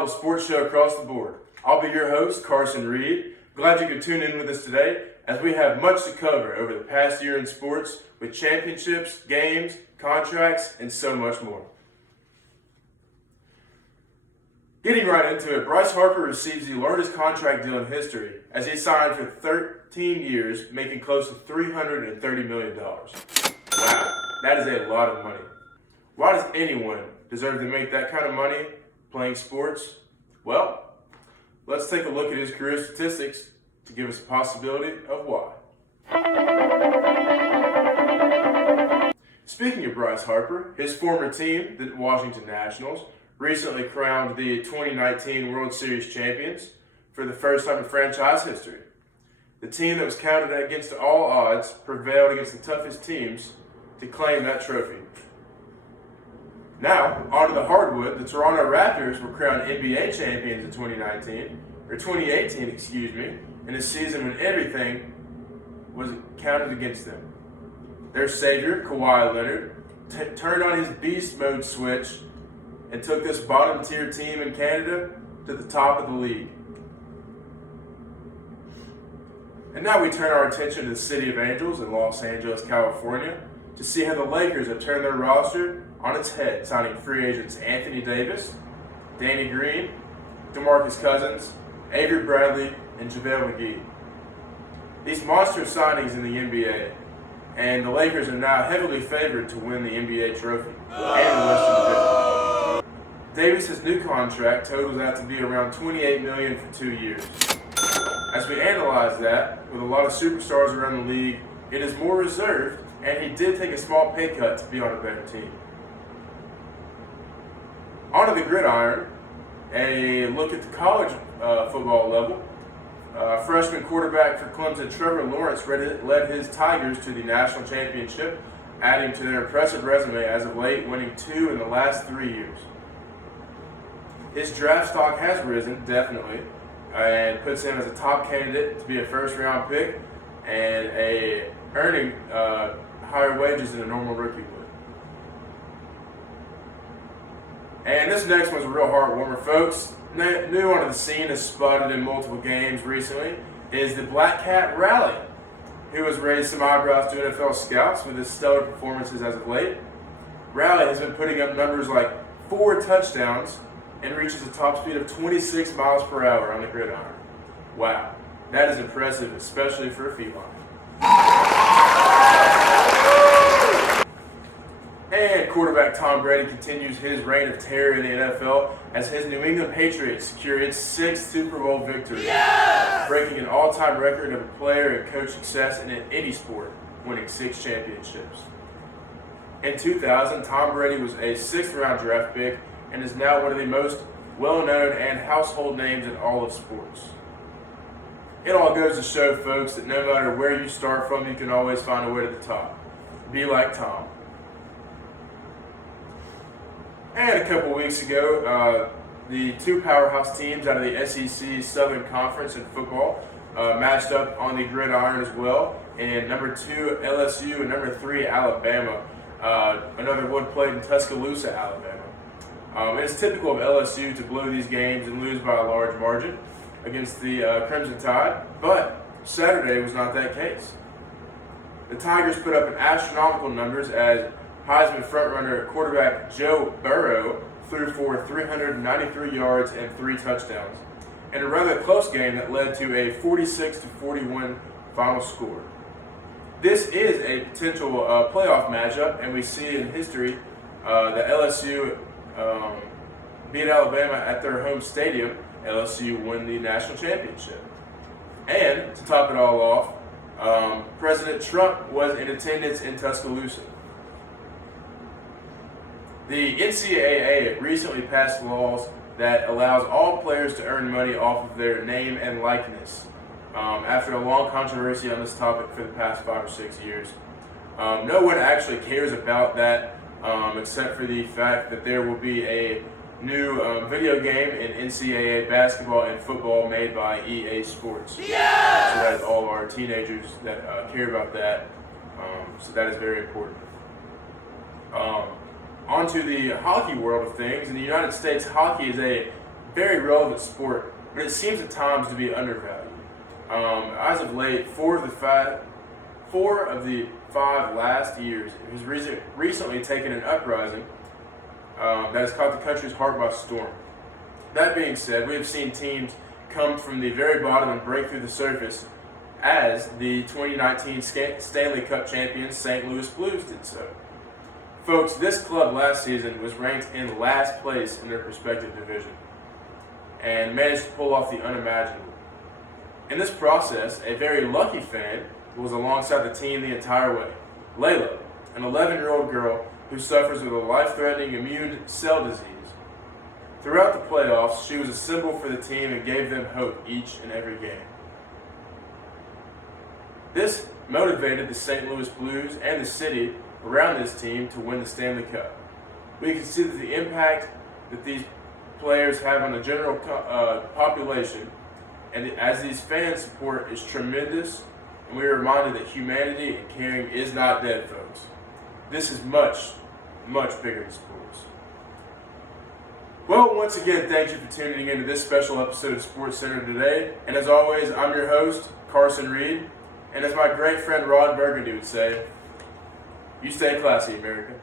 knowledgeable sports show across the board. I'll be your host, Carson Reed. Glad you could tune in with us today as we have much to cover over the past year in sports with championships, games, contracts, and so much more. Getting right into it, Bryce Harper receives the largest contract deal in history as he signed for 13 years, making close to $330 million. Wow, that is a lot of money. Why does anyone deserve to make that kind of money playing sports? Well, let's take a look at his career statistics to give us a possibility of why. Speaking of Bryce Harper, his former team, the Washington Nationals, recently crowned the 2019 World Series champions for the first time in franchise history. The team that was counted against all odds prevailed against the toughest teams to claim that trophy. Now, onto the hardwood, the Toronto Raptors were crowned NBA champions in 2018, in a season when everything was counted against them. Their savior, Kawhi Leonard, turned on his beast mode switch and took this bottom tier team in Canada to the top of the league. And now we turn our attention to the City of Angels in Los Angeles, California, to see how the Lakers have turned their roster on its head, signing free agents Anthony Davis, Danny Green, DeMarcus Cousins, Avery Bradley, and JaVale McGee. These monster signings in the NBA, and the Lakers are now heavily favored to win the NBA trophy and the Western Division. Davis' new contract totals out to be around $28 million for 2 years. As we analyze that, with a lot of superstars around the league, it is more reserved, and he did take a small pay cut to be on a better team. Onto the gridiron, a look at the college football level. Freshman quarterback for Clemson, Trevor Lawrence, led his Tigers to the national championship, adding to their impressive resume as of late, winning 2 in the last 3 years. His draft stock has risen, definitely, and puts him as a top candidate to be a first-round pick and earning higher wages than a normal rookie would. And this next one's a real heartwarmer, folks. New onto the scene, is spotted in multiple games recently, is the Black Cat Rally, who has raised some eyebrows to NFL scouts with his stellar performances as of late. Rally has been putting up numbers like 4 touchdowns and reaches a top speed of 26 miles per hour on the gridiron. Wow, that is impressive, especially for a feline. And quarterback Tom Brady continues his reign of terror in the NFL as his New England Patriots secure its 6th Super Bowl victory, breaking an all-time record of a player and coach success in any sport, winning 6 championships. In 2000, Tom Brady was a 6th-round draft pick and is now one of the most well-known and household names in all of sports. It all goes to show, folks, that no matter where you start from, you can always find a way to the top. Be like Tom. And a couple weeks ago, the 2 powerhouse teams out of the SEC Southern Conference in football matched up on the gridiron as well. And number 2, LSU, and number 3, Alabama. Another one played in Tuscaloosa, Alabama. It's typical of LSU to blow these games and lose by a large margin against the Crimson Tide, but Saturday was not that case. The Tigers put up an astronomical numbers as Heisman frontrunner quarterback Joe Burrow threw for 393 yards and 3 touchdowns, in a rather close game that led to a 46-41 final score. This is a potential playoff matchup, and we see in history that LSU beat Alabama at their home stadium. LSU won the national championship. And to top it all off, President Trump was in attendance in Tuscaloosa. The NCAA recently passed laws that allows all players to earn money off of their name and likeness. After a long controversy on this topic for the past 5 or 6 years. No one actually cares about that except for the fact that there will be a new video game in NCAA basketball and football made by EA Sports. Yes! So that is all of our teenagers that care about that. So that is very important. On to the hockey world of things. In the United States, hockey is a very relevant sport, but it seems at times to be undervalued. As of late, four of the five last years has recently taken an uprising that has caught the country's heart by storm. That being said, we have seen teams come from the very bottom and break through the surface, as the 2019 Stanley Cup champions St. Louis Blues did so. Folks, this club last season was ranked in last place in their respective division and managed to pull off the unimaginable. In this process, a very lucky fan was alongside the team the entire way. Layla, an 11-year-old girl who suffers with a life-threatening immune cell disease. Throughout the playoffs, she was a symbol for the team and gave them hope each and every game. This motivated the St. Louis Blues and the city around this team to win the Stanley Cup. We can see that the impact that these players have on the general population, and as these fans' support is tremendous, and we are reminded that humanity and caring is not dead, folks. This is much, much bigger than sports. Well, once again, thank you for tuning into this special episode of Sports Center today. And as always, I'm your host, Carson Reed. And as my great friend Rod Burgundy would say, you stay classy, America.